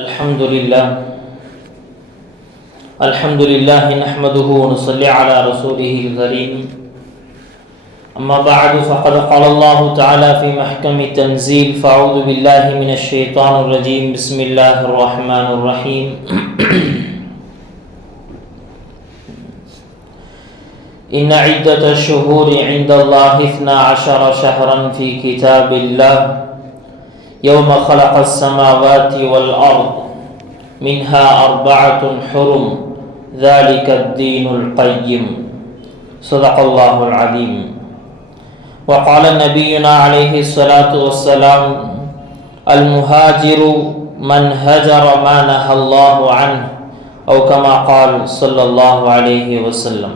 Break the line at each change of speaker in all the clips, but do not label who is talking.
الحمد لله. الحمد لله نحمده ونصلي على رسوله الكريم. أما بعد فقد قال الله تعالى في محكم التنزيل فأعوذ بالله من الشيطان الرجيم. بسم الله الرحمن الرحيم. إن عدة الشهور عند الله اثنا عشر شهرا في كتاب الله. يوم خلق السماوات والأرض منها أربعة حرم ذلك الدين القيم صدق الله العظيم وقال نبينا عليه الصلاة والسلام المهاجر من هجر ما نهى الله عنه أو كما قال صلى الله عليه وسلم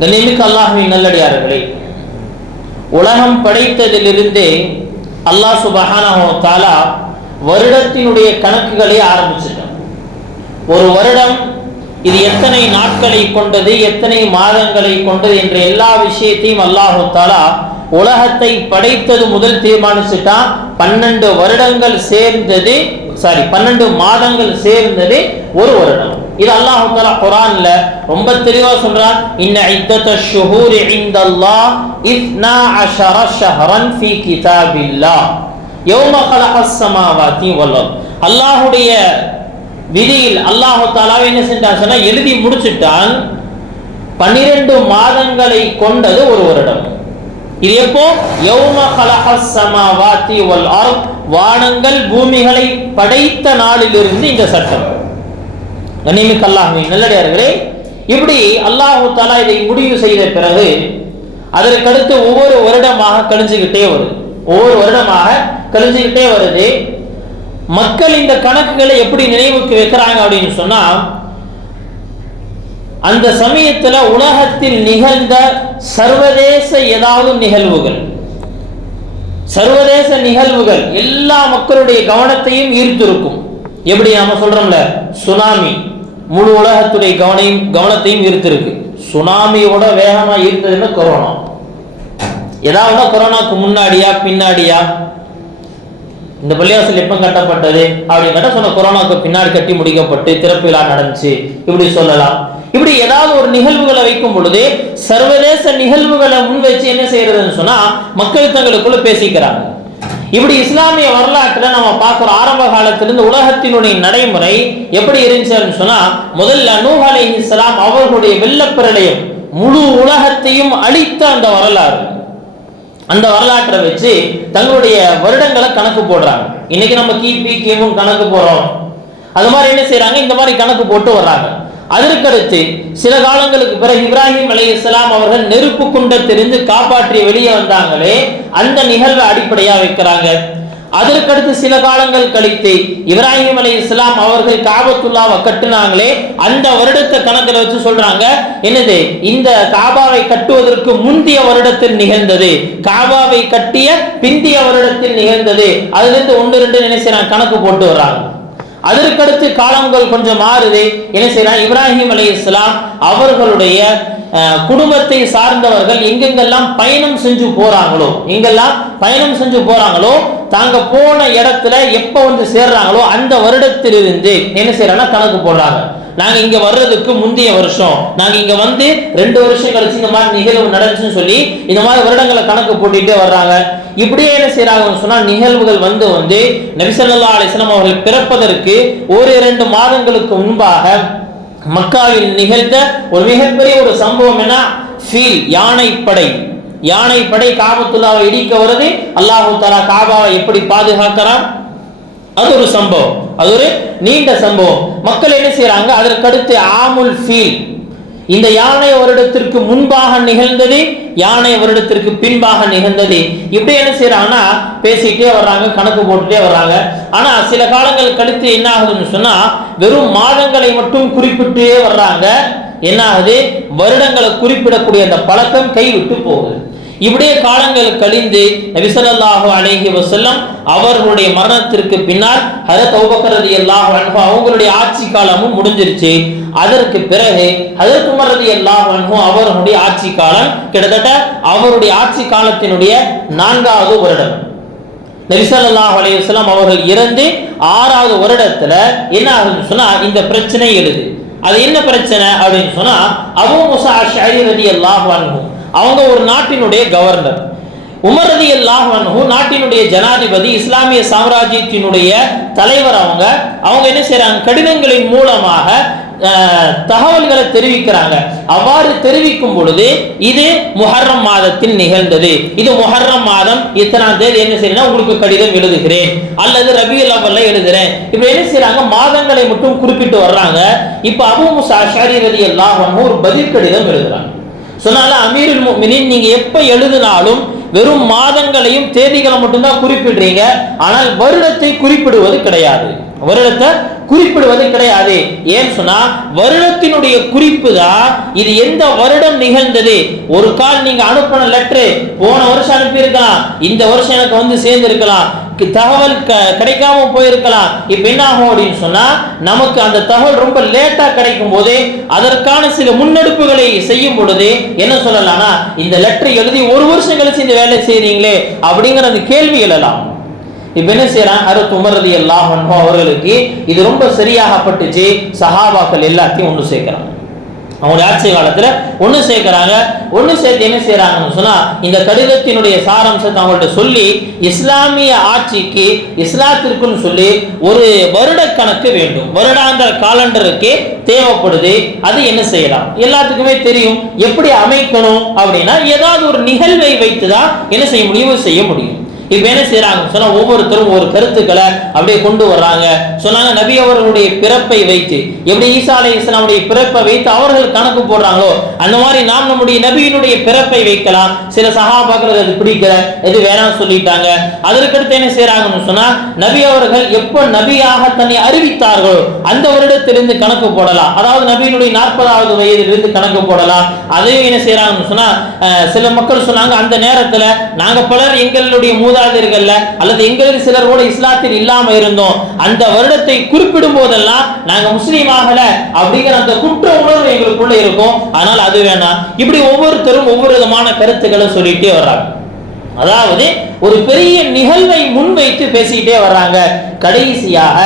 கண்ணியமிக்க அல்லாஹுவின் நல்லடியார்களே உலகம் படைத்ததிலிருந்தே அல்லாஹ் சுபஹானஹு தாலா வருடத்தினுடைய கணக்குகளை ஆரம்பிச்சிட்டான் ஒரு வருடம் இது எத்தனை நாட்களை கொண்டது எத்தனை மாதங்களை கொண்டது என்ற எல்லா விஷயத்தையும் அல்லாஹு தாலா உலகத்தை படைத்தது முதல் தீர்மானிச்சுட்டான். பன்னெண்டு வருடங்கள் சேர்ந்தது சாரி பன்னெண்டு மாதங்கள் சேர்ந்தது ஒரு வருடம். இது அல்லாஹ் தஆலா குரான்ல ரொம்ப தெளிவா சொல்றான் இன்ன இத்தத ஷுஹூரி இந்தல்லாஹ் இத்னா அஷர ஷஹரன் ஃபீ கிதாபில்லாஹ் யௌம கலகஸ் ஸமாவாதி வல் அல்லாஹ்வுடைய விதியில் அல்லாஹ் தாலாவை என்ன செஞ்சான் சொன்னா எழுதி முடிச்சிட்டான். பன்னிரண்டு மாதங்களை கொண்டது ஒரு வருடம். இது எப்போ? யௌம கலகஸ் ஸமாவாதி வல் வானங்கள் பூமிகளை படைத்த நாளிலிருந்து இந்த சட்டம். கண்ணியமிக்க அல்லாஹுவின் நல்லடியார்களே இப்படி அல்லாஹு தாலா இதை முடிவு செய்த பிறகு அதற்கடுத்து ஒவ்வொரு வருடமாக கழிஞ்சுக்கிட்டே வருது. ஒவ்வொரு வருடமாக கழிஞ்சுக்கிட்டே வருது. மக்கள் இந்த கணக்குகளை எப்படி நினைவுக்கு வைக்கிறாங்க அப்படின்னு சொன்னா அந்த சமயத்துல உலகத்தில் நிகழ்ந்த சர்வதேச ஏதாவது நிகழ்வுகள் சர்வதேச நிகழ்வுகள் எல்லா மக்களுடைய கவனத்தையும் ஈர்த்திருக்கும். எப்படி நாம சொல்றோம்ல? சுனாமி. முழு உலகத்துடைய கவனையும் கவனத்தையும் ஈர்த்திருக்கு. சுனாமியோட வேகமா ஈர்த்ததுன்னு கொரோனா. ஏதாவது கொரோனாக்கு முன்னாடியா பின்னாடியா? இந்த பள்ளிவாசல் எப்ப கட்டப்பட்டது? அப்படின்னு கேட்டா சொன்ன கொரோனாக்கு பின்னாடி கட்டி முடிக்கப்பட்டு திறப்பு விழா நடந்துச்சு. இப்படி சொல்லலாம். இப்படி ஏதாவது ஒரு நிகழ்வுகளை வைக்கும் பொழுது சர்வதேச நிகழ்வுகளை முன் வச்சு என்ன செய்யறதுன்னு சொன்னா மக்கள் தங்களுக்குள்ள பேசிக்கிறாங்க. இப்படி இஸ்லாமிய வரலாற்றில் நம்ம பார்க்குற ஆரம்ப காலத்திலிருந்து உலகத்தினுடைய நடைமுறை எப்படி இருந்துச்சுன்னு சொன்னால் முதல்ல நூஹ் அலைஹிஸ்ஸலாம் அவர்களுடைய வெள்ளப்பிரளயம் முழு உலகத்தையும் அழித்த அந்த வரலாறு. அந்த வரலாற்றை வச்சு தங்களுடைய வருடங்களை கணக்கு போடுறாங்க. இன்னைக்கு நம்ம கிபி கிமுன்னு கணக்கு போகிறோம் அது மாதிரி என்ன செய்யறாங்க இந்த மாதிரி கணக்கு போட்டு வர்றாங்க. அதற்கடுத்து சில காலங்களுக்கு பிறகு இப்ராஹிம் அலி இஸ்லாம் அவர்கள் நெருப்பு குண்டத்திலிருந்து காப்பாற்றி வெளியே வந்தாங்களே அந்த நிகழ்வை அடிப்படையா வைக்கிறாங்க. அதற்கடுத்து சில காலங்கள் கழித்து இப்ராஹிம் அலி இஸ்லாம் அவர்கள் காபத்துல்லாவை கட்டுனாங்களே அந்த வருடத்தை கணக்கில் வச்சு சொல்றாங்க என்னது இந்த காபாவை கட்டுவதற்கு முந்தைய வருடத்தில் நிகழ்ந்தது. காபாவை கட்டிய பிந்திய வருடத்தில் நிகழ்ந்தது. அதுல இருந்து ஒன்று ரெண்டு நினைச்சு கணக்கு போட்டு வர்றாங்க. அதற்கடுத்து காலங்கள் கொஞ்சம் மாறுது என்ன செய்யறாங்க இப்ராஹிம் அலி இஸ்லாம் அவர்களுடைய குடும்பத்தை சார்ந்தவர்கள் எங்கெங்கெல்லாம் பயணம் செஞ்சு போறாங்களோ எங்கெல்லாம் பயணம் செஞ்சு போறாங்களோ தாங்க போன இடத்துல எப்ப வந்து சேர்றாங்களோ அந்த வருடத்திலிருந்து என்ன செய்யறாங்கன்னா கணக்கு போடுறாங்க. நாங்க இங்க வர்றதுக்கு முந்தைய வருஷம். நாங்க இங்க வந்து ரெண்டு வருஷம் கழிச்சு இந்த மாதிரி நிகழ்வு நடந்துச்சுன்னு சொல்லி இந்த மாதிரி வருடங்களை கணக்கு போட்டுட்டே வர்றாங்க. இப்படியே என்ன செய்யறாங்கன்னு சொன்னா நிகழ்வுகள் வந்து வந்து நபிசல்லா அலிஸ்லாம் அவர்கள் பிறப்பதற்கு ஒரு இரண்டு மாதங்களுக்கு முன்பாக மக்காவில் நிகழ்ந்த ஒரு மிகப்பெரிய ஒரு சம்பவம் என்ன? ஃபீல் யானைப்படை. யானைப்படை காபத்துல்லாவை இடிக்க வருது. அல்லாஹு தாலா காபாவை எப்படி பாதுகாக்கிறான்? அது ஒரு சம்பவம். அது ஒரு நீண்ட சம்பவம். மக்கள் என்ன செய்யறாங்க அதற்கடுத்து ஆமுல் ஃபீல். இந்த யானை வருடத்திற்கு முன்பாக நிகழ்ந்தது யானை வருடத்திற்கு பின்பாக நிகழ்ந்தது. இப்படி என்ன செய்யறாங்கன்னா பேசிட்டே வர்றாங்க கணக்கு போட்டுட்டே வர்றாங்க. ஆனா சில காலங்கள் கழித்து என்ன ஆகுதுன்னு சொன்னா வெறும் மாதங்களை மட்டும் குறிப்பிட்டே வர்றாங்க. என்ன ஆகுது? வருடங்களை குறிப்பிடக்கூடிய அந்த பழக்கம் கைவிட்டு போகுது. இப்படியே காலங்கள் கழிந்து நபிசல்லாஹு அழகி வசல்லம் அவர்களுடைய மரணத்திற்கு பின்னால் ஹரத் அவுபக்கரதி அல்லாஹ் அவங்களுடைய ஆட்சி காலமும் முடிஞ்சிருச்சு. அதற்கு பிறகு ஹதரத் உமர் ரதி அவருடைய அவர்களுடைய ஆட்சி காலம் கிட்டத்தட்ட அவருடைய ஆட்சி காலத்தினுடைய நான்காவது வருடம். நபிசல்லாஹ் அலையுஸ்லாம் அவர்கள் இறந்து ஆறாவது வருடத்துல என்ன ஆகுதுன்னு சொன்னா இந்த பிரச்சனை எழுது. அது என்ன பிரச்சனை அப்படின்னு சொன்னா அபு முசா ஷாரி ரதி அல்லாஹ் அவங்க ஒரு நாட்டினுடைய கவர்னர். உமரதி ரதி அல்லாஹ் நாட்டினுடைய ஜனாதிபதி இஸ்லாமிய சாம்ராஜ்யத்தினுடைய தலைவர் அவங்க. அவங்க என்ன செய்யறாங்க கடிதங்களின் மூலமாக தகவல்களை தெரிவிக்கிறாங்க. அவ்வாறு தெரிவிக்கும் பொழுது இது முஹர்ரம் மாதத்தில் நிகழ்ந்தது. இது முஹர்ரம் மாதம் இத்தனாம் தேதி என்ன செய்யணும் உங்களுக்கு கடிதம் எழுதுகிறேன். அல்லது ரவி அவ்வல்ல எழுதுறேன். இப்ப என்ன செய்யறாங்க மாதங்களை மட்டும் குறிப்பிட்டு வர்றாங்க. இப்ப அபு முசா ஷாரி ரதி எல்லாம் ஒரு பதில் கடிதம் எழுதுறாங்க. சொன்னால அமீருல் முஃமினீன் நீங்க எப்ப எழுதினாலும் வெறும் மாதங்களையும் தேதிகளை மட்டும்தான் குறிப்பிடுறீங்க. ஆனால் வருடத்தை குறிப்பிடுவது கிடையாது. வருடத்தை குறிப்பிடுவது கிடையாது. ஏன் சொன்னா வருடத்தினுடைய குறிப்பு தான் இது எந்த வருடம் நிகழ்ந்தது? ஒரு கால் நீங்க அனுப்பின லெட்ரு போன வருஷம் அனுப்பியிருக்கலாம். இந்த வருஷம் எனக்கு வந்து சேர்ந்திருக்கலாம். தகவல் க- கிடைக்காம போயிருக்கலாம். இப்ப என்ன ஆகும் அப்படின்னு சொன்னா நமக்கு அந்த தகவல் ரொம்ப லேட்டா கிடைக்கும் போது அதற்கான சில முன்னெடுப்புகளை செய்யும் பொழுது என்ன சொல்லலாம்னா இந்த லெட்டர் எழுதி ஒரு வருஷம் கழிச்சு இந்த வேலை செய்றீங்களே அப்படிங்கிற அந்த கேள்வி எழலாம். இப்ப என்ன செய்யறான்? அறுத்து உமரதி எல்லாம் அவர்களுக்கு இது ரொம்ப சரியாகப்பட்டுச்சு. சஹாபாக்கள் எல்லாத்தையும் ஒன்று சேர்க்கிறாங்க. அவங்க ஆட்சி காலத்துல ஒன்று சேர்க்கிறாங்க. ஒன்று சேர்த்து என்ன செய்யறாங்கன்னு சொன்னா இந்த கடிதத்தினுடைய சாராம்சத்தை அவங்கள்ட்ட சொல்லி இஸ்லாமிய ஆட்சிக்கு இஸ்லாத்திற்குன்னு சொல்லி ஒரு வருட கணக்கு வேண்டும். வருடாந்திர காலண்டருக்கு தேவைப்படுது. அது என்ன செய்யலாம்? எல்லாத்துக்குமே தெரியும். எப்படி அமைக்கணும் அப்படின்னா ஏதாவது ஒரு நிகழ்வை வைத்து தான் என்ன செய்ய முடியும்? செய்ய முடியும். இப்ப என்ன செய்யறாங்க சொன்னா ஒவ்வொருத்தரும் ஒரு கருத்துக்களை அப்படியே கொண்டு வர்றாங்க. சொன்னாங்க நபி அவர்களுடைய பிறப்பை வைத்து. எப்படி ஈசா அலை இஸ்லாமுடைய பிறப்பை வைத்து அவர்கள் கணக்கு போடுறாங்களோ அந்த மாதிரி நாம் நம்முடைய நபியினுடைய பிறப்பை வைக்கலாம். சில சகாபாக்கள் அது பிடிக்கல எது வேணாம் சொல்லிட்டாங்க. அதற்கடுத்து என்ன செய்யறாங்கன்னு சொன்னா நபி அவர்கள் எப்ப நபியாக தன்னை அறிவித்தார்களோ அந்த வருடத்திலிருந்து கணக்கு போடலாம். அதாவது நபியினுடைய நாற்பதாவது வயதிலிருந்து கணக்கு போடலாம். அதையும் என்ன செய்யறாங்கன்னு சொன்னா சில மக்கள் சொன்னாங்க அந்த நேரத்துல நாங்க பலர் எங்களுடைய மூதாதையர்கள்ல அல்லது எங்களில் சிலர் கூட இஸ்லாத்தில் இல்லாம இருந்தோம். அந்த வருடத்தை குறிப்பிடும் போதெல்லாம் நாங்க முஸ்லீம் ஆகல அப்படிங்கிற அந்த குற்ற உணர்வு எங்களுக்குள்ள இருக்கும். ஆனால் அது வேணாம். இப்படி ஒவ்வொருத்தரும் ஒவ்வொரு விதமான கருத்துக்களை சொல்லிட்டே வர்றாங்க. அதாவது ஒரு பெரிய நிகழ்வை முன்வைத்து பேசிக்கிட்டே வர்றாங்க. கடைசியாக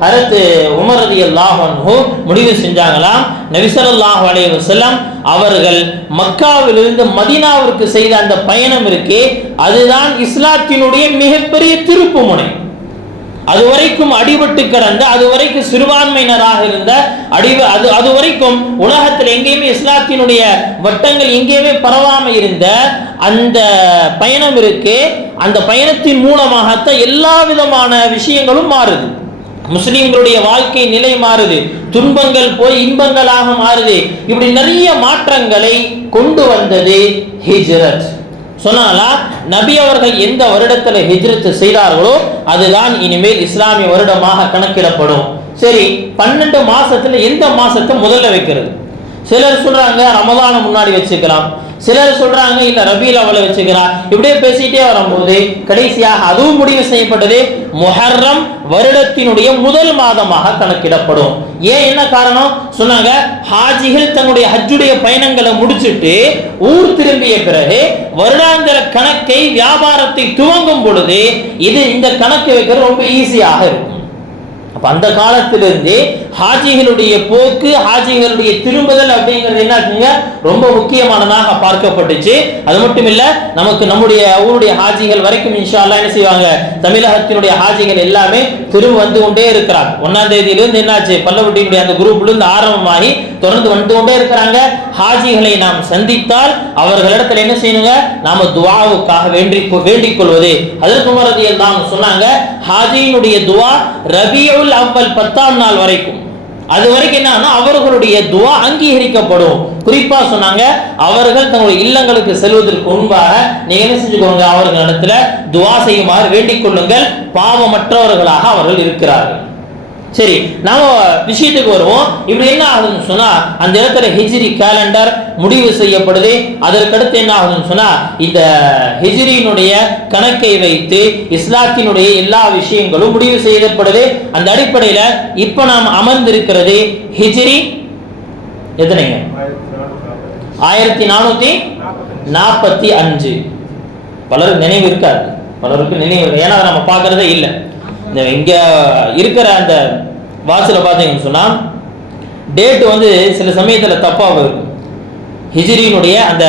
அரத்து உமரதி ரலியல்லாஹு முடிவு செஞ்சாங்களாம். நபி ஸல்லல்லாஹு செல்லம் அவர்கள் மக்காவிலிருந்து மதீனாவிற்கு செய்த அந்த பயணம் இருக்கே அதுதான் இஸ்லாத்தினுடைய மிகப்பெரிய திருப்புமுனை அது வரைக்கும் அடிபட்டு கிடந்த அது வரைக்கும் சிறுபான்மையினராக இருந்த அடிவ அது அது வரைக்கும் உலகத்தில் எங்கேயுமே இஸ்லாத்தினுடைய வட்டங்கள் எங்கேயுமே பரவாம இருந்த அந்த பயணம் இருக்கு. அந்த பயணத்தின் மூலமாகத்தான் எல்லா விதமான விஷயங்களும் மாறுது. முஸ்லீம்களுடைய வாழ்க்கை நிலை மாறுது. துன்பங்கள் போய் இன்பங்களாக மாறுது. இப்படி நிறைய மாற்றங்களை கொண்டு வந்தது ஹிஜரத். சொன்னாலா நபி அவர்கள் எந்த வருடத்துல ஹிஜ்ரத்து செய்தார்களோ அதுதான் இனிமேல் இஸ்லாமிய வருடமாக கணக்கிடப்படும். சரி பன்னெண்டு மாசத்துல எந்த மாசத்தை முதல்ல வைக்கிறது? சிலர் சொல்றாங்க ரமதான முன்னாடி வச்சுக்கலாம். சிலர் சொல்றாங்க இல்ல ரபீல் அவளை வச்சுக்கலாம் இப்படியே பேசிட்டே வரும்போது கடைசியாக அதுவும் முடிவு செய்யப்பட்டது முஹர்ரம் வருடத்தினுடைய முதல் மாதமாக கணக்கிடப்படும். ஏன் என்ன காரணம்? சொன்னாங்க ஹாஜிகள் தன்னுடைய ஹஜ்ஜுடைய பயணங்களை முடிச்சிட்டு ஊர் திரும்பிய பிறகு வருடாந்திர கணக்கை வியாபாரத்தை துவங்கும் பொழுது இது இந்த கணக்கு வைக்கிறது ரொம்ப ஈஸியாக இருக்கும். அப்ப அந்த காலத்திலிருந்தே ஹாஜிகளுடைய போக்கு ஹாஜிகளுடைய திரும்புதல் அப்படிங்கிறது என்ன ரொம்ப முக்கியமானதாக பார்க்கப்பட்டுச்சு. அது மட்டும் இல்ல நமக்கு நம்முடைய ஊருடைய ஹாஜிகள் வரைக்கும் இன்ஷா என்ன செய்வாங்க? தமிழகத்தினுடைய ஹாஜிகள் எல்லாமே திரும்ப வந்து கொண்டே இருக்கிறார் ஒன்னாம் தேதியிலிருந்து என்னாச்சு? பல்லவட்டியினுடைய அந்த குரூப்ல இருந்து ஆரம்பமாகி தொடர்ந்து வந்து கொண்டே இருக்கிறாங்க. ஹாஜிகளை நாம் சந்தித்தால் அவர்களிடத்துல என்ன செய்யணுங்க? நாம துவாவுக்காக வேண்டி வேண்டிக் கொள்வது அதற்கு மரதியில் தான் சொன்னாங்க ஹாஜியினுடைய துவா ரபியுல் அவ்வல் பத்தாம் நாள் வரைக்கும். அது வரைக்கும் என்னன்னா அவர்களுடைய துவா அங்கீகரிக்கப்படும். குறிப்பா சொன்னாங்க அவர்கள் தங்களுடைய இல்லங்களுக்கு செல்வதற்கு முன்பாக நீங்க என்ன செஞ்சுக்கோங்க? அவர்களிடத்துல துவா செய்யுமாறு வேண்டிக் கொள்ளுங்கள் பாவமற்றவர்களாக அவர்கள் இருக்கிறார்கள். சரி நாம விஷயத்துக்கு வருவோம். இப்படி என்ன ஆகுதுன்னு சொன்னா அந்த இடத்துல ஹிஜ்ரி கேலண்டர் முடிவு செய்யப்படுது. அதற்கடுத்து என்ன ஆகுதுன்னு சொன்னா இந்த ஹிஜ்ரியினுடைய கணக்கை வைத்து இஸ்லாத்தினுடைய எல்லா விஷயங்களும் முடிவு செய்யப்படுது. அந்த அடிப்படையில இப்ப நாம் அமர்ந்திருக்கிறது ஹிஜ்ரி எத்தனைங்க? ஆயிரத்தி நானூத்தி நாற்பத்தி அஞ்சு. பலர் நினைவு இருக்காது. பலருக்கு நினைவு ஏன்னா அதை நம்ம பார்க்கறதே இல்லை. இங்க இருக்கிற அந்த வாட்சில் பார்த்தீங்கன்னு சொன்னா டேட் வந்து சில சமயத்துல தப்பாக இருக்கும் ஹிஜிரியினுடைய அந்த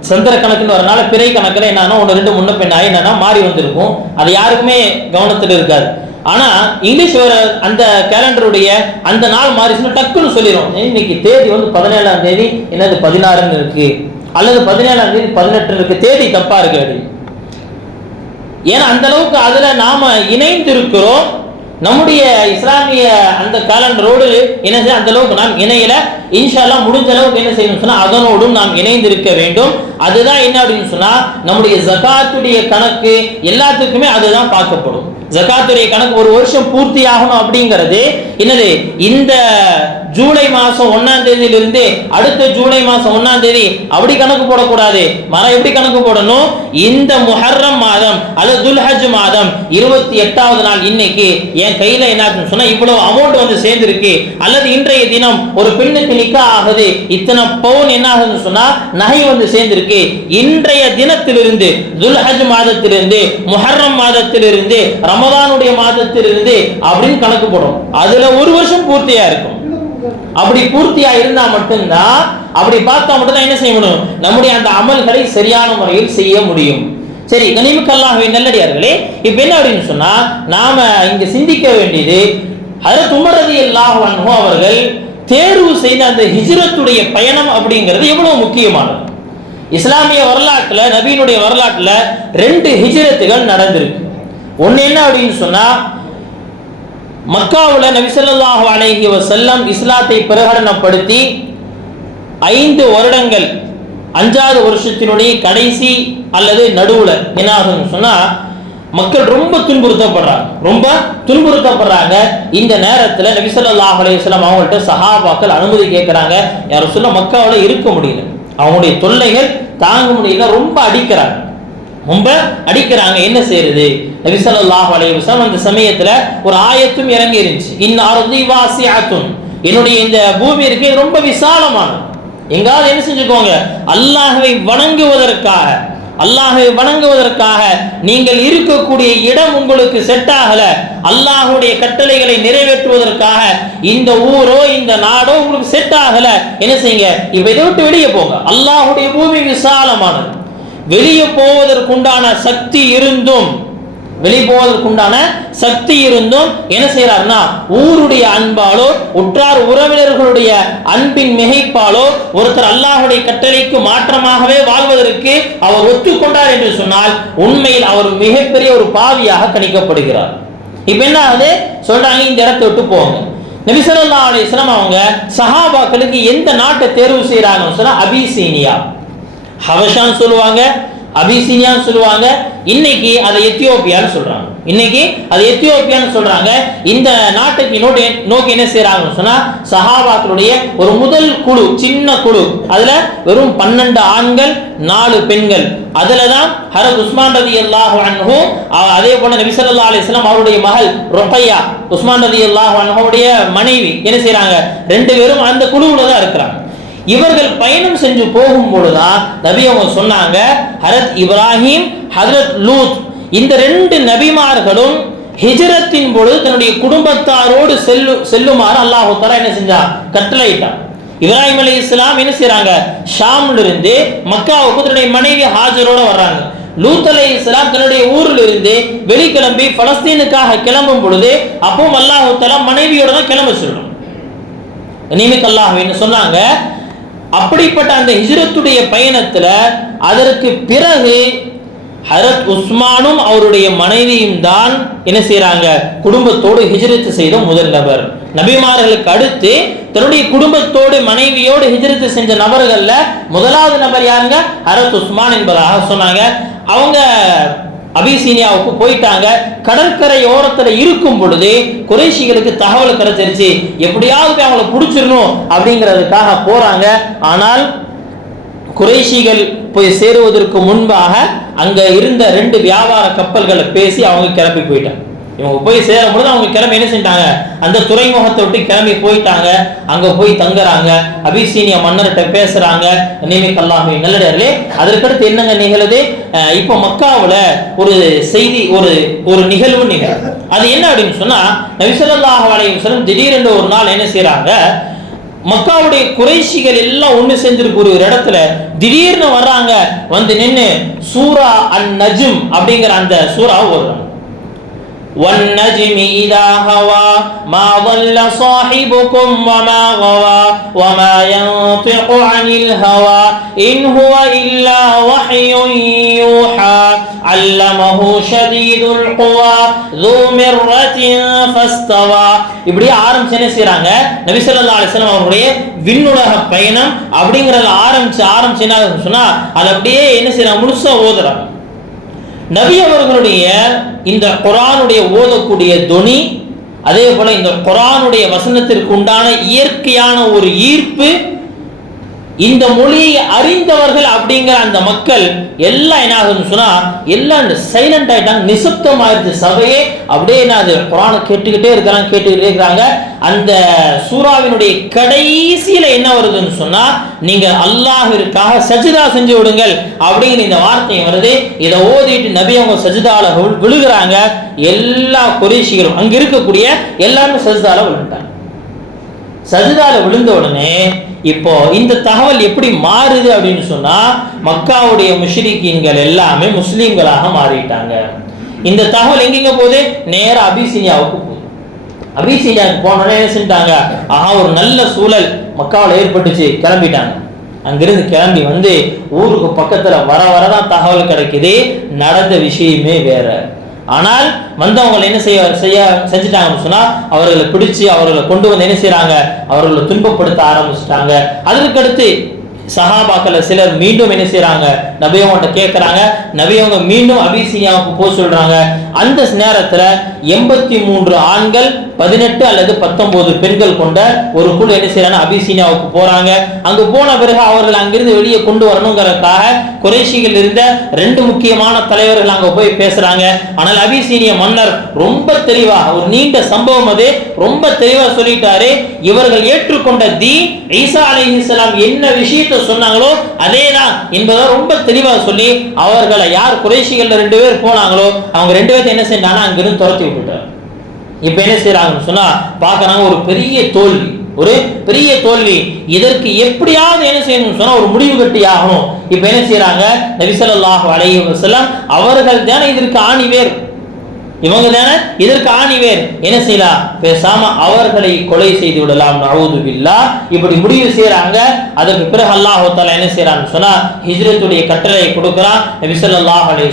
சந்திர கணக்குன்னு வரனால பிறை கணக்குல என்னன்னா ஒன்று ரெண்டு முன்ன பின்ன ஆகி என்னன்னா மாறி வந்திருக்கும் அது யாருக்குமே கவனத்தில் இருக்காது. ஆனா இங்கிலீஷ் வர அந்த கேலண்டருடைய அந்த நாள் மாறிச்சுன்னா டக்குன்னு சொல்லிடும் இன்னைக்கு தேதி வந்து பதினேழாம் தேதி என்னது பதினாறுன்னு இருக்கு. அல்லது பதினேழாம் தேதி பதினெட்டு இருக்கு. தேதி தப்பா இருக்கு அப்படின்னு ஏன்னா அந்த அளவுக்கு அதுல நாம இணைந்திருக்கிறோம். நம்முடைய இஸ்லாமிய அந்த காலண்டரோடு என்ன செய்ய அந்த அளவுக்கு நாம் இணையில. இன்ஷால்லாம் முடிஞ்ச அளவுக்கு என்ன செய்யணும் சொன்னா அதனோடும் நாம் இணைந்திருக்க வேண்டும். அதுதான் என்ன அப்படின்னு சொன்னா நம்முடைய ஜகாத்துடைய கணக்கு எல்லாத்துக்குமே அதுதான் பார்க்கப்படும். ஜகாத்துடைய கணக்கு ஒரு வருஷம் பூர்த்தி ஆகணும் அப்படிங்கிறது என்னது? இந்த ஜூலை மாசம் ஒன்னாம் தேதியிலிருந்து அடுத்த ஜூலை மாசம் ஒன்னாம் தேதி அப்படி கணக்கு போடக்கூடாது. மரம் எப்படி கணக்கு போடணும்? இந்த முஹர்ரம் மாதம் அல்லது துல்ஹஜ் மாதம் இருபத்தி எட்டாவது நாள் இன்னைக்கு என் கையில என்ன சொன்னா இவ்வளவு அமௌண்ட் வந்து சேர்ந்திருக்கு. அல்லது இன்றைய தினம் ஒரு பெண்ணுக்கு நிக்கா ஆகுது. இத்தனை பவுன் என்ன ஆகுதுன்னு சொன்னா நகை வந்து சேர்ந்திருக்கு. இன்றைய தினத்திலிருந்து துல்ஹஜ் மாதத்திலிருந்து முஹர்ரம் மாதத்திலிருந்து ரம் ரமதானுடைய மாதத்திலிருந்து அப்படின்னு கணக்கு போடும் அதுல ஒரு வருஷம் பூர்த்தியா இருக்கும். அப்படி பூர்த்தியா இருந்தா மட்டும்தான் அப்படி பார்த்தா மட்டும்தான் என்ன செய்யணும் நம்முடைய அந்த அமல்களை சரியான முறையில் செய்ய முடியும். சரி கனிமுக்கல்லாகவே நல்லடியார்களே இப்ப என்ன அப்படின்னு சொன்னா நாம இங்க சிந்திக்க வேண்டியது ஹஜரத் உமர் ரலியல்லாஹு அவர்கள் தேர்வு செய்த அந்த ஹிஜ்ரத்துடைய பயணம் அப்படிங்கிறது எவ்வளவு முக்கியமானது? இஸ்லாமிய வரலாற்றுல நபியினுடைய வரலாற்றுல ரெண்டு ஹிஜ்ரத்துகள் நடந்திருக்கு. ஒன்று என்ன அப்படின்னு சொன்னா மக்காவுல நபி ஸல்லல்லாஹு செல்லம் இஸ்லாத்தை பிரகடனப்படுத்தி ஐந்து வருடங்கள் அஞ்சாவது வருஷத்தினுடைய கடைசி அல்லது நடுவுல என்ன ஆகுதுன்னு சொன்னா மக்கள் ரொம்ப துன்புறுத்தப்படுறாங்க. ரொம்ப துன்புறுத்தப்படுறாங்க. இந்த நேரத்துல நபிசல்லாஹ் அலையம் அவங்கள்ட்ட சஹாபாக்கள் அனுமதி கேட்குறாங்க. யாரும் சொல்ல மக்காவில் இருக்க முடியல. அவங்களுடைய தொல்லைகள் தாங்க முடியல. ரொம்ப அடிக்கிறாங்க. ரொம்ப அடிக்கிறாங்க. என்ன செய்யறது? நபிசல்லாஹ் அலைவசம் அந்த சமயத்துல ஒரு ஆயத்தும் இறங்கி இருந்துச்சு இன் ஆத்தும் என்னுடைய இந்த பூமி இருக்கு ரொம்ப விசாலமானது. எங்காவது என்ன செஞ்சுக்கோங்க அல்லாஹவை வணங்குவதற்காக அல்லாஹை வணங்குவதற்காக நீங்கள் இருக்கக்கூடிய இடம் உங்களுக்கு செட் ஆகல அல்லாஹுடைய கட்டளைகளை நிறைவேற்றுவதற்காக இந்த ஊரோ இந்த நாடோ உங்களுக்கு செட் ஆகல என்ன செய்யுங்க? இப்ப இதை விட்டு வெளியே போங்க. அல்லாஹுடைய பூமி விசாலமானது. வெளியே போவதற்குண்டான சக்தி இருந்தும் வெளியே போவதற்குண்டான சக்தி இருந்தும் என்ன செய்யறாருன்னா ஊருடைய அன்பாலோ உற்றார் உறவினர்களுடைய அன்பின் மிகைப்பாலோ ஒருத்தர் அல்லாஹுடைய கட்டளைக்கு மாற்றமாகவே வாழ்வதற்கு அவர் ஒத்துக்கொண்டார் என்று சொன்னால் உண்மையில் அவர் மிகப்பெரிய ஒரு பாவியாக கணிக்கப்படுகிறார். இப்ப என்ன ஆகுது? சொல்றாங்க இந்த இடத்தை விட்டு போங்க. நபிசல்லா அலிஸ்லாம் அவங்க சஹாபாக்களுக்கு எந்த நாட்டை தேர்வு செய்யறாங்கன்னு சொன்னா அபிசீனியா ஹவஷான்னு சொல்லுவாங்க. அபிசீனியான்னு சொல்லுவாங்க. இன்னைக்கு அதை எத்தியோப்பியான்னு சொல்றாங்க. இன்னைக்கு அது எத்தியோப்பியான்னு சொல்றாங்க. இந்த நாட்டுக்கு நோக்கி நோக்கி என்ன செய்யறாங்கன்னு சொன்னா சஹாபாக்களுடைய ஒரு முதல் குழு சின்ன குழு. அதுல வெறும் பன்னெண்டு ஆண்கள் நாலு பெண்கள். அதுல தான் ஹரத் உஸ்மான் ரதி அல்லாஹு அன்ஹு அதே போல நபிசல்லா அலிஸ்லாம் அவருடைய மகள் ரொப்பையா உஸ்மான் ரதி அல்லாஹு அன்ஹுடைய மனைவி என்ன செய்யறாங்க ரெண்டு பேரும் அந்த குழுவுல தான் இருக்கிறாங்க. இவர்கள் பயணம் செஞ்சு போகும் பொழுதுதான் நபி அவங்க சொன்னாங்க ஹரத் இப்ராஹிம் ஹஜரத் லூத். இந்த ரெண்டு நபிமார்களும் ஹிஜ்ரத்தின் பொழுது தன்னுடைய குடும்பத்தாரோடு செல்லு செல்லுமாறு அல்லாஹு தஆலா என்ன செஞ்சான்? கட்டளையிட்டான். இப்ராஹிம் அலி இஸ்லாம் என்ன செய்யறாங்க ஷாம்ல இருந்து மக்காவுக்கு தன்னுடைய மனைவி ஹாஜரோட வர்றாங்க. லூத் அலை இஸ்லாம் தன்னுடைய ஊரில் இருந்து வெளிக்கிளம்பி பலஸ்தீனுக்காக கிளம்பும் பொழுது அப்பவும் அல்லாஹு தலா மனைவியோட தான் கிளம்ப சொல்லணும் நியமித் சொன்னாங்க? அப்படிப்பட்ட அந்த ஹிஜ்ரத்துடைய பயணத்துல அதற்கு பிறகு ஹரத் உஸ்மானும் அவருடைய மனைவியும் தான் என்ன செய்யறாங்க குடும்பத்தோடு ஹிஜ்ரத்து செய்த முதல் நபர். நபிமார்களுக்கு அடுத்து தன்னுடைய குடும்பத்தோடு மனைவியோடு ஹிஜ்ரத்து செஞ்ச நபர்கள்ல முதலாவது நபர் யாருங்க? ஹரத் உஸ்மான் என்பதாக சொன்னாங்க. அவங்க அபிசீனியாவுக்கு போயிட்டாங்க. கடற்கரை ஓரத்தில் இருக்கும் பொழுது குறைஷிகளுக்கு தகவல் கிடைச்சிருச்சு. எப்படியாவது அவங்கள பிடிச்சிடணும் அப்படிங்கிறதுக்காக போறாங்க. ஆனால் குறைஷிகள் போய் சேருவதற்கு முன்பாக அங்க இருந்த ரெண்டு வியாபார கப்பல்களை பேசி அவங்க கிளம்பி போயிட்டாங்க. இவங்க போய் சேரும் பொழுது அவங்க கிளம்பி என்ன செஞ்சிட்டாங்க? அந்த துறைமுகத்தை விட்டு கிளம்பி போயிட்டாங்க. அங்க போய் தங்குறாங்க. அபிசீனிய மன்னர்கிட்ட பேசுறாங்க. நியமிக் அல்லாஹை நல்லடியார்களே அதற்கடுத்து என்னங்க நிகழுது? இப்ப இப்போ ஒரு செய்தி ஒரு ஒரு நிகழ்வு நிகழ்வு அது என்ன அப்படின்னு சொன்னா நபிசல்லாஹ் அலைஹி வஸல்லம் திடீரென்று ஒரு நாள் என்ன செய்யறாங்க மக்காவுடைய குறைஷிகள் எல்லாம் ஒண்ணு சேர்ந்திருக்கு ஒரு இடத்துல திடீர்னு வர்றாங்க. வந்து நின்று சூரா அன் நஜும் அப்படிங்கிற அந்த சூறா ஓடுறாங்க والنجم إذا هوى ما ضل صاحبكم وما غوى وما ينطق عن الهوى إن هو إلا وحي يوحى علمه شديد القوى ذو مرة فاستوى இப்படி ஆரம்பிச்சு என்ன செய்றாங்க நபி ஸல்லல்லாஹு அலைஹி வஸல்லம் அவருடைய விண்ணுலக பயணம் அப்படிங்கறத ஆரம்பிச்சு ஆரம்பிச்சு என்ன ஆகுதுன்னு சொன்னா அது அப்படியே என்ன செய்றாங்க முழுசா ஓதுறாங்க நபி அவர்களுடைய இந்த குரானுடைய ஓதக்கூடிய தொனி அதே போல இந்த குரானுடைய வசனத்திற்கு உண்டான இயற்கையான ஒரு ஈர்ப்பு இந்த மொழியை அறிந்தவர்கள் அப்படிங்கிற அந்த மக்கள் எல்லாம் என்ன ஆகுதுன்னு சொன்னா எல்லாம் சைலண்ட் ஆயிட்டாங்க நிசப்தம் ஆயிடுச்சு சபையே. அப்படியே என்ன அது குரானை கேட்டுக்கிட்டே இருக்கிறாங்க கேட்டுக்கிட்டே இருக்கிறாங்க. அந்த சூறாவினுடைய கடைசியில என்ன வருதுன்னு சொன்னா நீங்க அல்லாஹிற்காக சஜிதா செஞ்சு விடுங்கள் அப்படிங்கிற இந்த வார்த்தை வருது. இதை ஓதிட்டு நபி அவங்க சஜிதால விழுகிறாங்க. எல்லா குறைசிகளும் அங்க இருக்கக்கூடிய எல்லாருமே சஜிதால விழுந்துட்டாங்க. சஜிதால விழுந்த உடனே இப்போ இந்த தகவல் எப்படி மாறுது அப்படின்னு சொன்னா மக்காவுடைய முஷ்ரிக்கீன்கள் எல்லாமே முஸ்லீம்களாக மாறிட்டாங்க. இந்த தகவல் எங்கெங்க போகுது? நேராக அபிசீனியாவுக்கு போகுது. அபிசீனியாவுக்கு போனோடனே என்ன செஞ்சிட்டாங்க? ஆஹா ஒரு நல்ல சூழல் மக்காவில் ஏற்பட்டுச்சு கிளம்பிட்டாங்க. அங்கிருந்து கிளம்பி வந்து ஊருக்கு பக்கத்துல வர வரதான் தகவல் கிடைக்குது. நடந்த விஷயமே வேற. ஆனால் வந்தவங்களை என்ன செய்ய செய்ய செஞ்சுட்டாங்கன்னு சொன்னா அவர்களை பிடிச்சு அவர்களை கொண்டு வந்து என்ன செய்கிறாங்க அவர்களை துன்பப்படுத்த ஆரம்பிச்சிட்டாங்க. அதற்கடுத்து சஹாபாக்கள் சிலர் மீண்டும் என்ன செய்யறாங்க நபியவங்கள்ட்ட கேட்கறாங்க நபியவங்க மீண்டும் அபிசியாவுக்கு போக சொல்றாங்க. அந்த நேரத்தில் எண்பத்தி மூன்று ஆண்கள் பதினெட்டு அல்லது பத்தொன்பது பெண்கள் கொண்ட ஒரு குழு என்ன செய்யறாங்க அபிசீனியாவுக்கு போறாங்க. அங்கு போன பிறகு அவர்கள் அங்கிருந்து வெளியே கொண்டு வரணுங்கிறதுக்காக குறைஷிகள் இருந்த ரெண்டு முக்கியமான தலைவர்கள் அங்க போய் பேசுறாங்க. ஆனால் அபிசீனிய மன்னர் ரொம்ப தெளிவா ஒரு நீண்ட சம்பவம் அது ரொம்ப தெளிவா சொல்லிட்டாரு. இவர்கள் ஏற்றுக்கொண்ட தீன் ஈசா அலைஹிஸ்ஸலாம் என்ன விஷயத்தை சொன்னாங்களோ அதேதான் என்பதை ரொம்ப தெளிவா சொல்லி அவர்களை யார் குறைஷிகள்ல ரெண்டு பேர் போனாங்களோ அவங்க ரெண்டு பேர் பேர்த்த என்ன செஞ்சானா அங்கிருந்து துரத்தி விட்டுட்டார் இப்ப என்ன செய்யறாங்கன்னு சொன்னா பாக்குறாங்க ஒரு பெரிய தோல்வி. ஒரு பெரிய தோல்வி. இதற்கு எப்படியாவது என்ன செய்யணும்னு சொன்னா ஒரு முடிவு கட்டி ஆகணும். இப்ப என்ன செய்யறாங்க நபி ஸல்லல்லாஹு அவர்கள் தானே இதற்கு ஆணிவேர். இவங்க தானே இதற்கு ஆணிவேர் என்ன செய்யலாம் பேசாம அவர்களை கொலை செய்து விடலாம். நவுது பில்லா இப்படி முடிவு செய்யறாங்க அதற்கு பிறகு அல்லாஹ் தாலா என்ன செய்யறான்னு சொன்னா ஹிஜ்ரத்துடைய கட்டளை கொடுக்கிறான். நபி ஸல்லல்லாஹு அலைஹி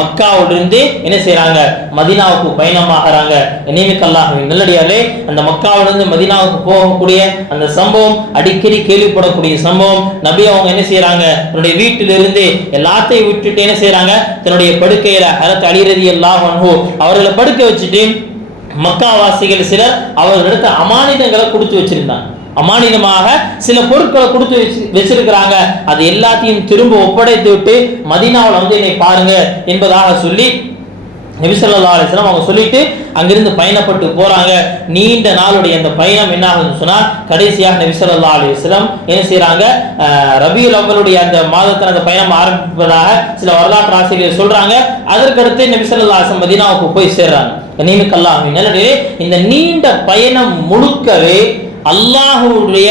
மக்காவிலிருந்து என்ன செய்யறாங்க மதீனாவுக்கு பயணமாகறாங்க. நியமிக்க அல்லாஹ் நல்லடியாலே அந்த மக்காவிலிருந்து மதீனாவுக்கு போகக்கூடிய அந்த சம்பவம் அடிக்கடி கேள்விப்படக்கூடிய சம்பவம் நபி அவங்க என்ன செய்யறாங்க தன்னுடைய வீட்டிலிருந்து எல்லாத்தையும் விட்டுட்டு என்ன செய்யறாங்க தன்னுடைய படுக்கையில ஹரத் அலிரதி எல்லாம் அவர்களை படுக்க வச்சுட்டு மக்காவாசிகள் சிலர் அவர்களிடத்த அமானிதங்களை கொடுத்து வச்சிருந்தாங்க. அமானிதமாக சில பொருட்களை கொடுத்து வச்சு வச்சிருக்கிறாங்க. அது எல்லாத்தையும் திரும்ப ஒப்படைத்து விட்டு மதீனாவுல வந்து என்னை பாருங்க என்பதாக சொல்லி நபி அலிஸ்லாம் அவங்க சொல்லிட்டு அங்கிருந்து பயணப்பட்டு போறாங்க. நீண்ட நாளுடைய அந்த பயணம் என்ன ஆகுதுன்னு சொன்னா கடைசியாக நபிசல்லா அலிஸ்லாம் என்ன செய்யறாங்க ரபியுல் அவங்களுடைய அந்த மாதத்தில் அந்த பயணம் ஆரம்பிப்பதாக சில வரலாற்று ஆசிரியர் சொல்றாங்க. அதற்கடுத்து நபிசல்லா ஸல்லல்லாஹு மதினாவுக்கு போய் சேர்றாங்க. கண்ணியமிக்க அல்லாஹ்வின் இந்த நீண்ட பயணம் முழுக்கவே அல்லாஹுடைய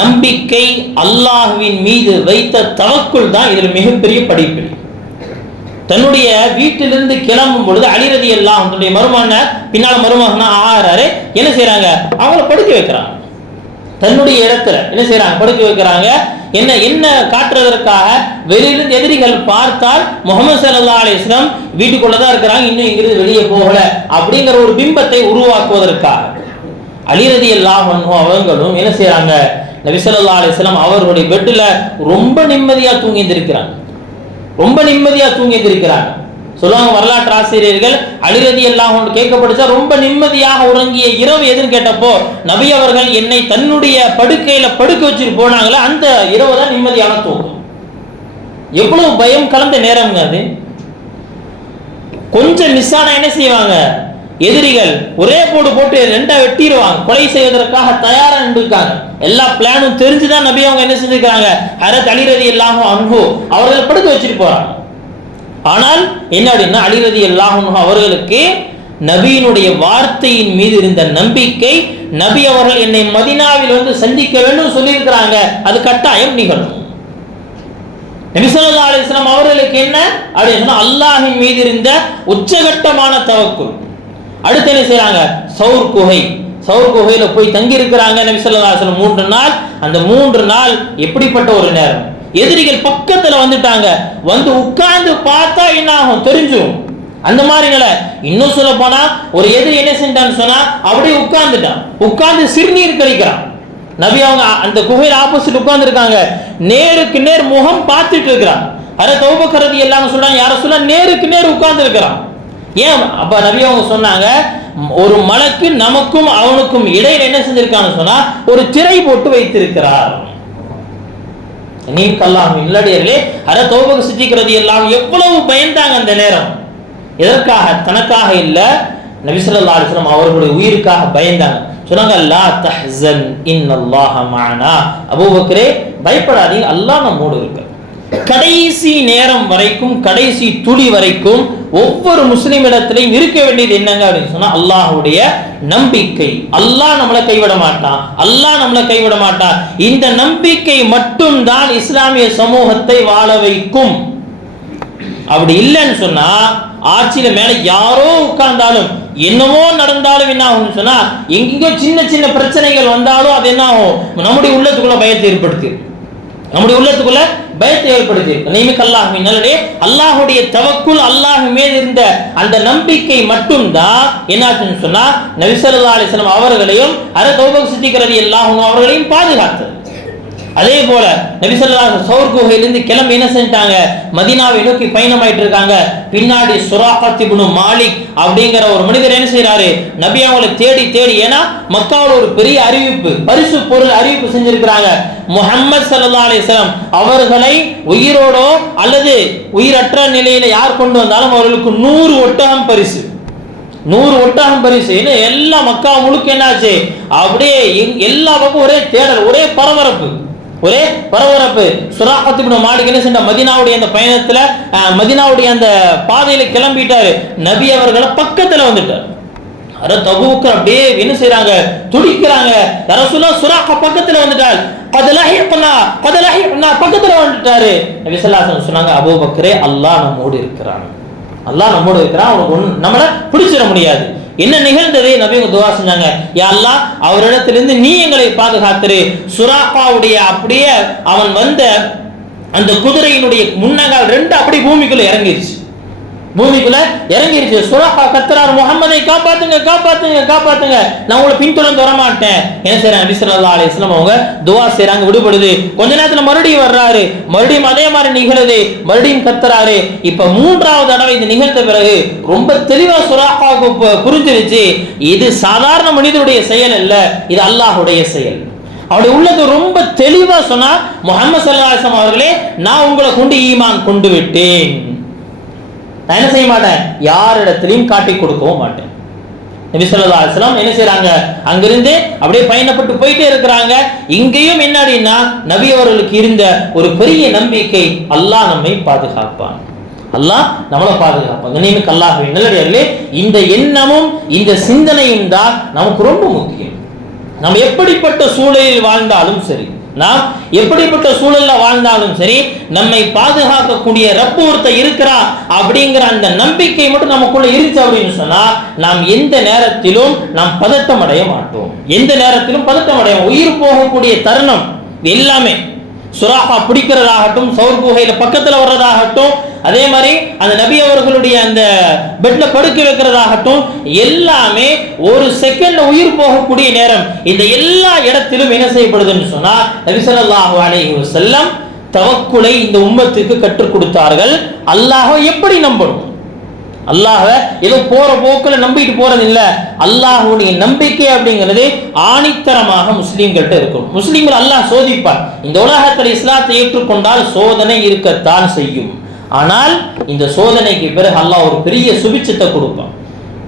நம்பிக்கை அல்லாஹுவின் மீது வைத்த தவக்குள் தான் இதில் மிகப்பெரிய படிப்பினை தன்னுடைய வீட்டிலிருந்து கிளம்பும் பொழுது அலிரதி எல்லாம் தன்னுடைய மருமான பின்னால மருமகனா ஆகிறாரு. என்ன செய்யறாங்க அவங்கள படுக்க வைக்கிறாங்க. தன்னுடைய இடத்துல என்ன செய்யறாங்க படுக்க வைக்கிறாங்க. என்ன என்ன காட்டுறதற்காக வெளியிலிருந்து எதிரிகள் பார்த்தால் முகமது சல்லா அலிஸ்லாம் வீட்டுக்குள்ளதான் இருக்கிறாங்க. இன்னும் இங்கிருந்து வெளியே போகல அப்படிங்கிற ஒரு பிம்பத்தை உருவாக்குவதற்காக. அலிரதி எல்லாம் அவங்களும் என்ன செய்றாங்க? நபிசல்லா அலிஸ்லாம் அவர்களுடைய பெட்டில் ரொம்ப நிம்மதியா தூங்கி இருந்திருக்கிறாங்க ரொம்ப நிம்மதியா தூங்கி எந்திருக்கிறாங்க சொல்லுவாங்க வரலாற்று ஆசிரியர்கள் அழுகதி எல்லாம் ஒன்று கேட்கப்படுச்சா ரொம்ப நிம்மதியாக உறங்கிய இரவு எதுன்னு கேட்டப்போ நபி அவர்கள் என்னை தன்னுடைய படுக்கையில படுக்க வச்சுட்டு போனாங்களே அந்த இரவு தான் நிம்மதியான தூக்கம். எவ்வளவு பயம் கலந்த நேரம்ங்க அது. கொஞ்சம் மிஸ் ஆனா என்ன செய்வாங்க? எதிரிகள் ஒரே போடு போட்டு ரெண்டா வெட்டிடுவாங்க. கொலை செய்வதற்காக தயாரா நின்றுக்காங்க எல்லா பிளானும் தெரிஞ்சுதான் நபி அவங்க என்ன செஞ்சிருக்காங்க அரத் அலிரதி எல்லாமும் அன்பு அவர்களை படுக்க வச்சுட்டு போறாங்க. ஆனால் என்ன அப்படின்னா அலிரதி எல்லாமும் அவர்களுக்கு நபியினுடைய வார்த்தையின் மீது இருந்த நம்பிக்கை நபி அவர்கள் என்னை மதினாவில் வந்து சந்திக்க வேண்டும் சொல்லியிருக்கிறாங்க. அது கட்டாயம் நிகழும். நபிசல்லா அலிஸ்லாம் அவர்களுக்கு என்ன? அப்படின்னு சொன்னா அல்லாஹின் மீது இருந்த உச்சகட்டமான தவக்குள். அடுத்து என்ன செய்யறாங்க சவுர் குகை. சவுர் குகையில போய் தங்கி இருக்கிறாங்க நபிசல்லா அலிஸ்லாம் மூன்று நாள். அந்த மூன்று நாள் எப்படிப்பட்ட ஒரு நேரம்? எதிரிகள் பக்கத்துல வந்துட்டாங்க. வந்து உட்கார்ந்து பார்த்தா என்ன ஆகும் தெரிஞ்சும். அந்த மாதிரி நிலை. இன்னும் சொல்ல போனா ஒரு எதிரி என்ன செஞ்சான்னு சொன்னா அப்படியே உட்கார்ந்துட்டான். உட்கார்ந்து சிறுநீர் கழிக்கிறான். நபி அவங்க அந்த குகையில் ஆப்போசிட் உட்கார்ந்து இருக்காங்க நேருக்கு நேர் முகம் பார்த்துட்டு இருக்கிறான். அரை தௌபக்கரதி எல்லாம் சொல்றாங்க. யார சொல்ல? நேருக்கு நேர் உட்கார்ந்து இருக்கிறான் ஏன் அப்ப நபி அவங்க சொன்னாங்க ஒரு மலக்கு நமக்கும் அவனுக்கும் இடையில என்ன செஞ்சிருக்கான்னு சொன்னா ஒரு திரை போட்டு வைத்திருக்கிறார். நீ கல்லாம் இல்லடியர்களே அர தோபக சித்திக்கிறது எல்லாம் எவ்வளவு பயந்தாங்க அந்த நேரம். எதற்காக? தனக்காக இல்ல. நபிசல்லா அலிஸ்லாம் அவர்களுடைய உயிருக்காக பயந்தாங்க. சொன்னாங்க அல்லா தஹன் இன் இன்னல்லாஹ மானா. அபூபக்கரே பயப்படாதீங்க அல்லாஹ் நம்மோடு இருக்கு. கடைசி நேரம் வரைக்கும் கடைசி துளி வரைக்கும் ஒவ்வொரு முஸ்லீம் இடத்திலையும் இருக்க வேண்டியது என்னங்க அப்படின்னு சொன்னா அல்லாஹ்வுடைய நம்பிக்கை. அல்லாஹ் நம்மளை கைவிட மாட்டான். அல்லாஹ் நம்மளை கைவிட மாட்டான். இந்த நம்பிக்கை மட்டும்தான் இஸ்லாமிய சமூகத்தை வாழ வைக்கும். அப்படி இல்லைன்னு சொன்னா ஆட்சியில மேல யாரோ உட்கார்ந்தாலும் என்னமோ நடந்தாலும் என்ன ஆகும்னு சொன்னா எங்கெங்கோ சின்ன சின்ன பிரச்சனைகள் வந்தாலும் அது என்ன ஆகும்? நம்முடைய உள்ளத்துக்குள்ள பயத்தை ஏற்படுத்து. நம்முடைய உள்ளத்துக்குள்ள பயத்தை ஏற்படுத்தி நியமிக்க நல்லடே அல்லாஹுடைய தவக்குள் அல்லாஹ் மேல் இருந்த அந்த நம்பிக்கை மட்டும்தான் என்னாச்சுன்னு சொன்னா நபிசல்லா அலிஸ்லாம் அவர்களையும் அர கௌபக சித்திக்கிறது எல்லாரும் அவர்களையும் பாதுகாத்தது. அதே போல நபிசல்லா சௌர் குகையிலிருந்து கிளம்பி என்ன செஞ்சிட்டாங்க? மதினாவை நோக்கி பயணமாயிட்டு இருக்காங்க. பின்னாடி சுராகத் இப்னு மாலிக் அப்படிங்கிற ஒரு மனிதர் என்ன செய்யறாரு நபி அவங்களை தேடி தேடி ஏன்னா மக்காவோட ஒரு பெரிய அறிவிப்பு பரிசு பொருள் அறிவிப்பு செஞ்சிருக்கிறாங்க. முஹம்மது சல்லா அலிஸ்லாம் அவர்களை உயிரோடோ அல்லது உயிரற்ற நிலையில யார் கொண்டு வந்தாலும் அவர்களுக்கு நூறு ஒட்டகம் பரிசு. நூறு ஒட்டகம் பரிசு. என்ன எல்லா மக்கா முழுக்க என்னாச்சு? அப்படியே எங்- எல்லா பக்கம் ஒரே தேடல் ஒரே பரபரப்பு. ஒரே பரபரப்பு. சுராகத்தின் மாலிக் என்ன செஞ்ச மதினாவுடைய அந்த பயணத்துல மதினாவுடைய அந்த பாதையில கிளம்பிட்டாரு. நபி அவர்களை பக்கத்துல வந்துட்டார். அரை தபூக்கு அப்படியே என்ன செய்யறாங்க துடிக்கிறாங்க. ரசூலா சுராக பக்கத்துல வந்துட்டார். பக்கத்துல வந்துட்டாரு. நபி ஸல்லல்லாஹு அலைஹி வஸல்லம் சொன்னாங்க அபூபக்கரே அல்லாஹ் நம்மோடு இருக்கிறான். அல்லாஹ் நம்மோடு இருக்கிறான் அவனுக்கு ஒன் நம்மள பிடிச்சிட முடியாது. என்ன நிகழ்ந்தது? நபிங்க துவா செஞ்சாங்க யாரெல்லாம் அவரிடத்திலிருந்து நீ எங்களை பாதுகாத்துரு. சுராப்பாவுடைய அப்படியே அவன் வந்த அந்த குதிரையினுடைய முன்னங்கால் ரெண்டு அப்படி பூமிக்குள்ள இறங்கிருச்சு. பூமிக்குள்ள இறங்கிருச்சு. சுராஹா கத்துறாரு முகமதை காப்பாத்துங்க காப்பாத்துங்க காப்பாத்துங்க. நான் உங்களை பின்தொடர்ந்து வரமாட்டேன். என்ன செய்யறாங்க நபி ஸல்லல்லாஹு அவங்க துவா செய்யறாங்க விடுபடுது. கொஞ்ச நேரத்துல மறுபடியும் வர்றாரு. மறுபடியும் அதே மாதிரி நிகழுது. மறுபடியும் கத்துறாரு. இப்ப மூன்றாவது தடவை இது நிகழ்த்த பிறகு ரொம்ப தெளிவா சுராஹாவுக்கு பு- புரிஞ்சிருச்சு. இது சாதாரண மனிதனுடைய செயல் அல்ல. இது அல்லாஹுடைய செயல். அவருடைய உள்ளது ரொம்ப தெளிவா சொன்னா முகமது சல்லல்லாஹு அவர்களே நான் உங்களை கொண்டு ஈமான் கொண்டு விட்டேன். நான் என்ன செய்ய மாட்டேன்? யாரிடத்திலையும் காட்டி கொடுக்கவும் மாட்டேன். நபி ஸல்லல்லாஹு என்ன செய்யறாங்க அங்கிருந்து அப்படியே பயணப்பட்டு போயிட்டே இருக்கிறாங்க. இங்கேயும் என்ன அப்படின்னா நபி அவர்களுக்கு இருந்த ஒரு பெரிய நம்பிக்கை அல்லாஹ் நம்மை பாதுகாப்பான். அல்லாஹ் நம்மளை பாதுகாப்பான். கண்ணியமிக்க அல்லாஹ்வின் நல்லடியார்களே இந்த எண்ணமும் இந்த சிந்தனையும் தான் நமக்கு ரொம்ப முக்கியம். நம்ம எப்படிப்பட்ட சூழலில் வாழ்ந்தாலும் சரி நாம் எப்படிப்பட்ட சூழல்ல வாழ்ந்தாலும் சரி நம்மை பாதுகாக்கக்கூடிய ரப்பு ஒருத்தர் இருக்கிறா அப்படிங்கிற அந்த நம்பிக்கை மட்டும் நமக்குள்ள இருந்துச்சு அப்படின்னு சொன்னா நாம் எந்த நேரத்திலும் நாம் பதட்டம் அடைய மாட்டோம். எந்த நேரத்திலும் பதட்டம் அடைய உயிர் போகக்கூடிய தருணம் எல்லாமே சுராஃபா பிடிக்கிறதாகட்டும் சவுர் குகையில பக்கத்துல வர்றதாகட்டும் அதே மாதிரி அந்த நபி அவர்களுடைய அந்த பெட்ல படுக்க வைக்கிறதாகட்டும் எல்லாமே ஒரு செகண்ட்ல உயிர் போகக்கூடிய நேரம். இந்த எல்லா இடத்திலும் என்ன செய்யப்படுதுன்னு சொன்னா நபி சொல்லாஹு அலைஹி செல்லம் தவக்குலை இந்த உம்மத்துக்கு கற்றுக் கொடுத்தார்கள். அல்லாஹ் எப்படி நம்பணும்? அல்லாஹ ஏதோ போற போக்குல நம்பிட்டு போறது இல்ல. அல்லாஹுடைய நம்பிக்கை அப்படிங்கிறது ஆணித்தரமாக முஸ்லீம்கள்ட்ட இருக்கும். முஸ்லீம்கள் அல்லாஹ் சோதிப்பார். இந்த உலகத்தில் இஸ்லாத்தை ஏற்றுக்கொண்டால் சோதனை இருக்கத்தான் செய்யும். ஆனால் இந்த சோதனைக்கு பிறகு அல்லாஹ் ஒரு பெரிய சுபிச்சத்தை கொடுப்பான்.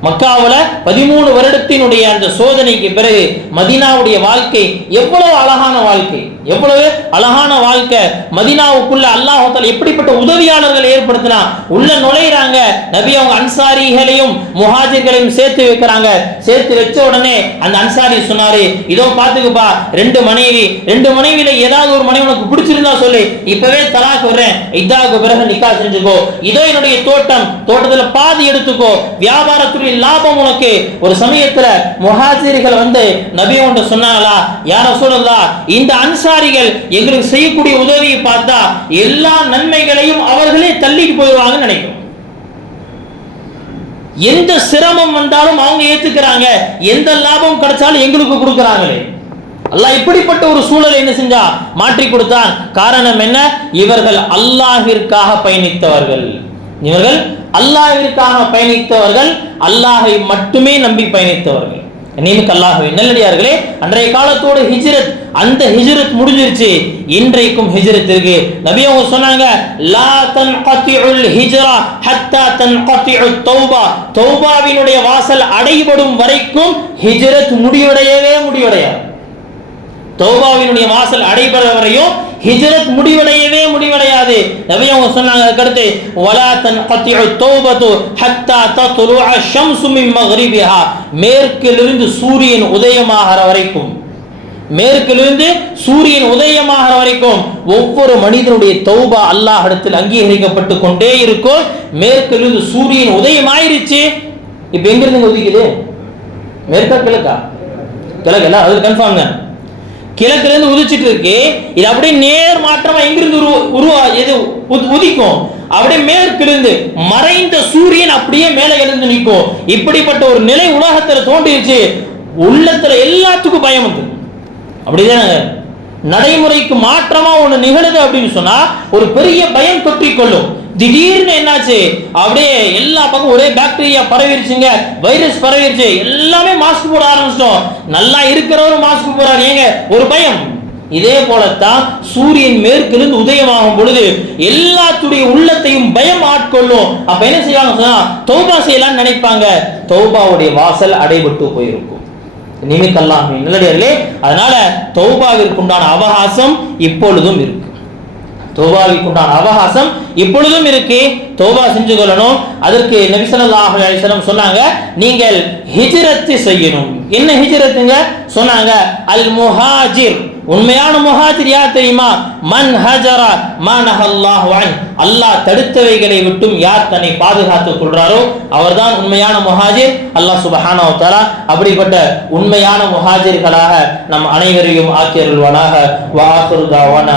மக்காவில் பதிமூணு வருடத்தினுடைய அந்த சோதனைக்கு பிறகு மதீனாவுடைய வாழ்க்கை எவ்வளவு அழகான வாழ்க்கை. எவ்வளவு அழகான வாழ்க்கை. மதினாவுக்குள்ள அல்லாஹால எப்படிப்பட்ட உதவியாளர்களை ஏற்படுத்தினா உள்ள நுழையிறாங்க. நபி அவங்க அன்சாரிகளையும் முஹாஜிர்களையும் சேர்த்து வைக்கிறாங்க. சேர்த்து வச்ச உடனே அந்த அன்சாரி சொன்னாரு இதோ பாத்துக்குப்பா ரெண்டு மனைவி ரெண்டு மனைவியில ஏதாவது ஒரு மனைவி உனக்கு பிடிச்சிருந்தா சொல்லு. இப்பவே தலா வர்றேன் இதாக்கு பிறகு நிக்கா செஞ்சுக்கோ. இதோ என்னுடைய தோட்டம் தோட்டத்துல பாதி எடுத்துக்கோ. வியாபாரத்துடைய லாபம் உனக்கு. ஒரு சமயத்துல முஹாஜிர்கள் வந்து நபி ஒன்று சொன்னாங்களா யார சொல்லலாம் இந்த அதிகாரிகள் எங்களுக்கு செய்யக்கூடிய உதவியை பார்த்தா எல்லா நன்மைகளையும் அவர்களே தள்ளிட்டு போயிடுவாங்க நினைக்கும் எந்த சிரமம் வந்தாலும் அவங்க ஏத்துக்கிறாங்க. எந்த லாபம் கிடைச்சாலும் எங்களுக்கு கொடுக்கறாங்களே. அல்லாஹ் இப்படிப்பட்ட ஒரு சூழலை என்ன செஞ்சா? மாற்றி கொடுத்தான். காரணம் என்ன? இவர்கள் அல்லாஹிற்காக பயணித்தவர்கள். இவர்கள் அல்லாஹிற்காக பயணித்தவர்கள் அல்லாஹை மட்டுமே நம்பி பயணித்தவர்கள். நியமிக்க அல்லாஹ்வை நல்லடியார்களே அன்றைய காலத்தோட ஹிஜ்ரத் அந்த ஹிஜ்ரத் முடிஞ்சிருச்சு. இன்றைக்கும் ஹிஜ்ரத் இருக்கு. நபி அவங்க சொன்னாங்க லா தன்கத்திஉல் ஹிஜ்ரா ஹத்தா தன்கத்திஉ தௌபா. தௌபாவினுடைய வாசல் அடைபடும் வரைக்கும் ஹிஜ்ரத் முடிவடையவே முடிவடையாது. தௌபாவினுடைய வாசல் அடைபடுற வரையும் ஹிஜ்ரத் முடிவடையவே முடிவடையாது. நபி அவங்க சொன்னாங்க அதுக்கடுத்து வலா தன் தன்கத்திஉ தௌபத்து ஹத்தா தத்லுஅ ஷம்சு மின் மக்ரிபிஹா. மேற்கிலிருந்து சூரியன் உதயமாகிற வரைக்கும் மேற்கிலிருந்து சூரியன் உதயமாகிற வரைக்கும் ஒவ்வொரு மனிதனுடைய தௌபா அல்லாஹ் இடத்தில் அங்கீகரிக்கப்பட்டு கொண்டே இருக்கும். மேற்கிலிருந்து சூரியன் உதயம் ஆயிருச்சு இப்ப எங்கிருந்து உதிக்குது? மேற்கா கிழக்கா? கிழக்கு அது கன்ஃபார்ம் தான்? கிழக்குல இருந்து உதிச்சிட்டு இருக்கு. இது அப்படியே நேர் மாற்றமா எங்கிருந்து உருவ உருவா எது உதி- உதிக்கும்? அப்படியே மேற்கிருந்து மறைந்த சூரியன் அப்படியே மேலே எழுந்து நிற்கும். இப்படிப்பட்ட ஒரு நிலை உலகத்துல தோன்றிருச்சு. உள்ளத்துல எல்லாத்துக்கும் பயம் வந்து. அப்படிதானங்க நடைமுறைக்கு மாற்றமா ஒண்ணு நிகழுது அப்படின்னு சொன்னா ஒரு பெரிய பயம் தொற்றிக்கொள்ளும். கொள்ளும் திடீர்னு என்னாச்சு? அப்படியே எல்லா பக்கம் ஒரே பாக்டீரியா பரவிருச்சுங்க. வைரஸ் பரவிருச்சு. எல்லாமே மாஸ்க் போட ஆரம்பிச்சிட்டோம். நல்லா இருக்கிறவரும் மாஸ்க் போறாரு ஏங்க ஒரு பயம். இதே போலத்தான் சூரியன் மேற்கிலிருந்து உதயமாகும் பொழுது எல்லாத்துடைய உள்ளத்தையும் பயம் ஆட்கொள்ளும். அப்ப என்ன செய்வாங்க சொன்னா தௌபா செய்யலாம்னு நினைப்பாங்க. தௌபாவுடைய வாசல் அடைபட்டு போயிருக்கும். நிமித்தல்லாம் நல்லடியார்களே அதனால தௌபாவிற்குண்டான அவகாசம் இப்பொழுதும் இருக்கு. தௌபாவிற்குண்டான அவகாசம் இப்பொழுதும் இருக்கு. தோபா செஞ்சு கொள்ளணும். அதற்கு நபி ஸல்லல்லாஹு சொன்னாங்க நீங்கள் ஹிஜிரத்து செய்யணும். என்ன ஹிஜிரத்துங்க? சொன்னாங்க அல் முஹாஜிர். உண்மையான முஹாஜிர் தெரியுமா? மன் ஹஜரா மானஹல்லாஹு அல்லாஹ் தடுத்தவைகளை விட்டும் யார் தன்னை பாதுகாத்துக் கொள்றாரோ அவர்தான் உண்மையான முஹாஜிர். அல்லாஹ் சுப்ஹானஹு வ அப்படிப்பட்ட உண்மையான முஹாஜிர்களாக நம் அனைவரையும் ஆக்கியருள்வானாக. வ அலமதுல்லாஹ் தாவானா